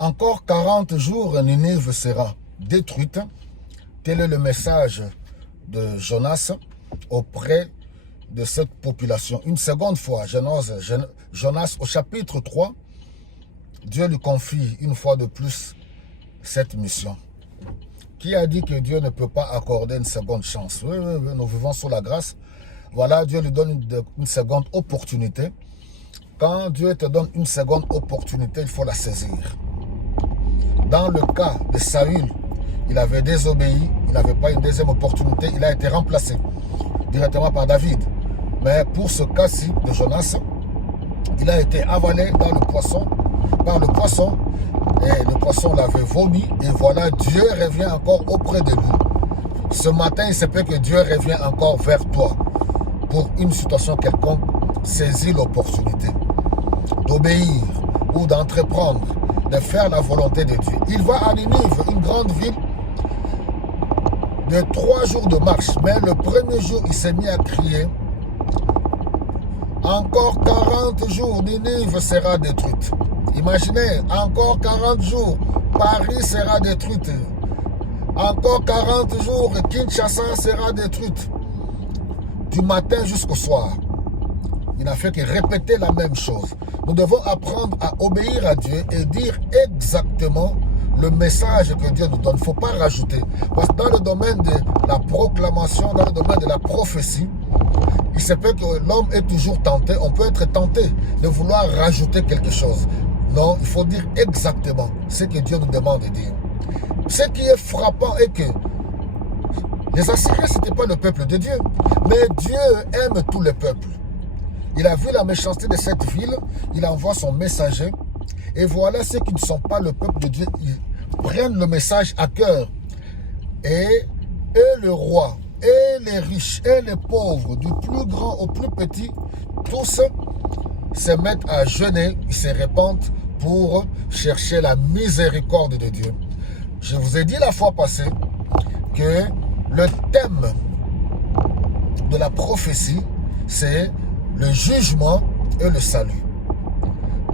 Encore 40 jours, Ninive sera détruite. Tel est le message de Jonas auprès de cette population. Une seconde fois, Jonas au chapitre 3, Dieu lui confie une fois de plus cette mission. Qui a dit que Dieu ne peut pas accorder une seconde chance? Oui, nous vivons sous la grâce. Voilà, Dieu lui donne une seconde opportunité. Quand Dieu te donne une seconde opportunité, il faut la saisir. Dans le cas de Saül, il avait désobéi, il n'avait pas une deuxième opportunité, il a été remplacé directement par David. Mais pour ce cas-ci de Jonas, il a été avalé dans le poisson, par le poisson, et le poisson l'avait vomi, et voilà, Dieu revient encore auprès de lui. Ce matin, il se peut que Dieu revienne encore vers toi pour une situation quelconque. Saisis l'opportunité d'obéir ou d'entreprendre, de faire la volonté de Dieu. Il va à Ninive, une grande ville de 3 jours de marche, mais le premier jour, il s'est mis à crier: encore 40 jours, Ninive sera détruite. Imaginez, encore 40 jours, Paris sera détruite. Encore 40 jours, Kinshasa sera détruite. Du matin jusqu'au soir. Il n'a fait que répéter la même chose. Nous devons apprendre à obéir à Dieu et dire exactement le message que Dieu nous donne. Il ne faut pas rajouter. Parce que dans le domaine de la proclamation, dans le domaine de la prophétie, il se peut que l'homme est toujours tenté, on peut être tenté de vouloir rajouter quelque chose. Non, il faut dire exactement ce que Dieu nous demande de dire. Ce qui est frappant est que les Assyriens, ce n'était pas le peuple de Dieu. Mais Dieu aime tous les peuples. Il a vu la méchanceté de cette ville, il envoie son messager. Et voilà ceux qui ne sont pas le peuple de Dieu, ils prennent le message à cœur. Et le roi, et les riches, et les pauvres, du plus grand au plus petit, tous se mettent à jeûner, ils se répandent pour chercher la miséricorde de Dieu. Je vous ai dit la fois passée que le thème de la prophétie, c'est le jugement et le salut.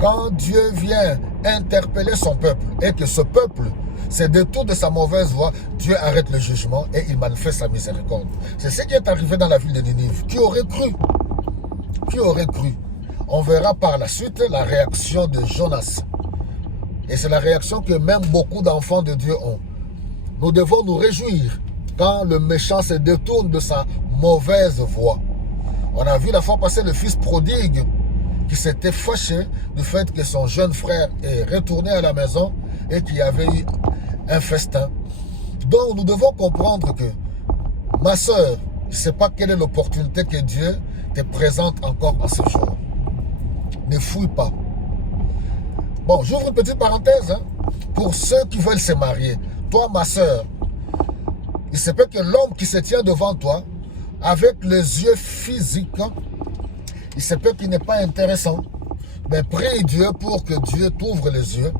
Quand Dieu vient interpeller son peuple et que ce peuple se détourne de sa mauvaise voie, Dieu arrête le jugement et il manifeste sa miséricorde. C'est ce qui est arrivé dans la ville de Ninive. Qui aurait cru? Qui aurait cru? On verra par la suite la réaction de Jonas. Et c'est la réaction que même beaucoup d'enfants de Dieu ont. Nous devons nous réjouir quand le méchant se détourne de sa mauvaise voie. On a vu la fois passée le fils prodigue qui s'était fâché du fait que son jeune frère est retourné à la maison et qu'il y avait eu un festin. Donc nous devons comprendre que, ma soeur, je ne sais pas quelle est l'opportunité que Dieu te présente encore en ce jour. Ne fouille pas. Bon, j'ouvre une petite parenthèse. Pour ceux qui veulent se marier, toi, ma soeur, il se peut que l'homme qui se tient devant toi, avec les yeux physiques, il se peut qu'il n'est pas intéressant. Mais prie Dieu pour que Dieu t'ouvre les yeux,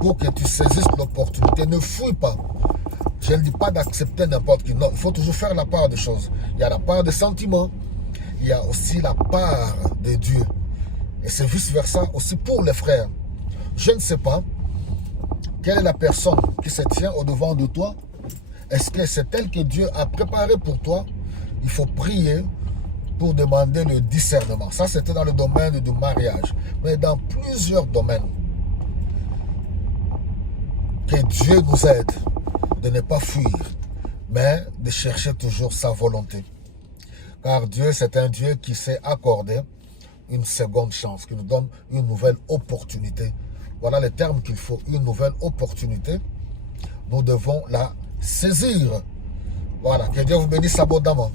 pour que tu saisisses l'opportunité. Ne fouille pas. Je ne dis pas d'accepter n'importe qui. Non, il faut toujours faire la part des choses. Il y a la part des sentiments. Il y a aussi la part de Dieu. Et c'est vice-versa aussi pour les frères. Je ne sais pas quelle est la personne qui se tient au-devant de toi. Est-ce que c'est elle que Dieu a préparée pour toi? Il faut prier pour demander le discernement. Ça, c'était dans le domaine du mariage. Mais dans plusieurs domaines, que Dieu nous aide de ne pas fuir, mais de chercher toujours sa volonté. Car Dieu, c'est un Dieu qui sait accorder une seconde chance, qui nous donne une nouvelle opportunité. Voilà les termes qu'il faut, une nouvelle opportunité. Nous devons la saisir. Voilà, que Dieu vous bénisse abondamment.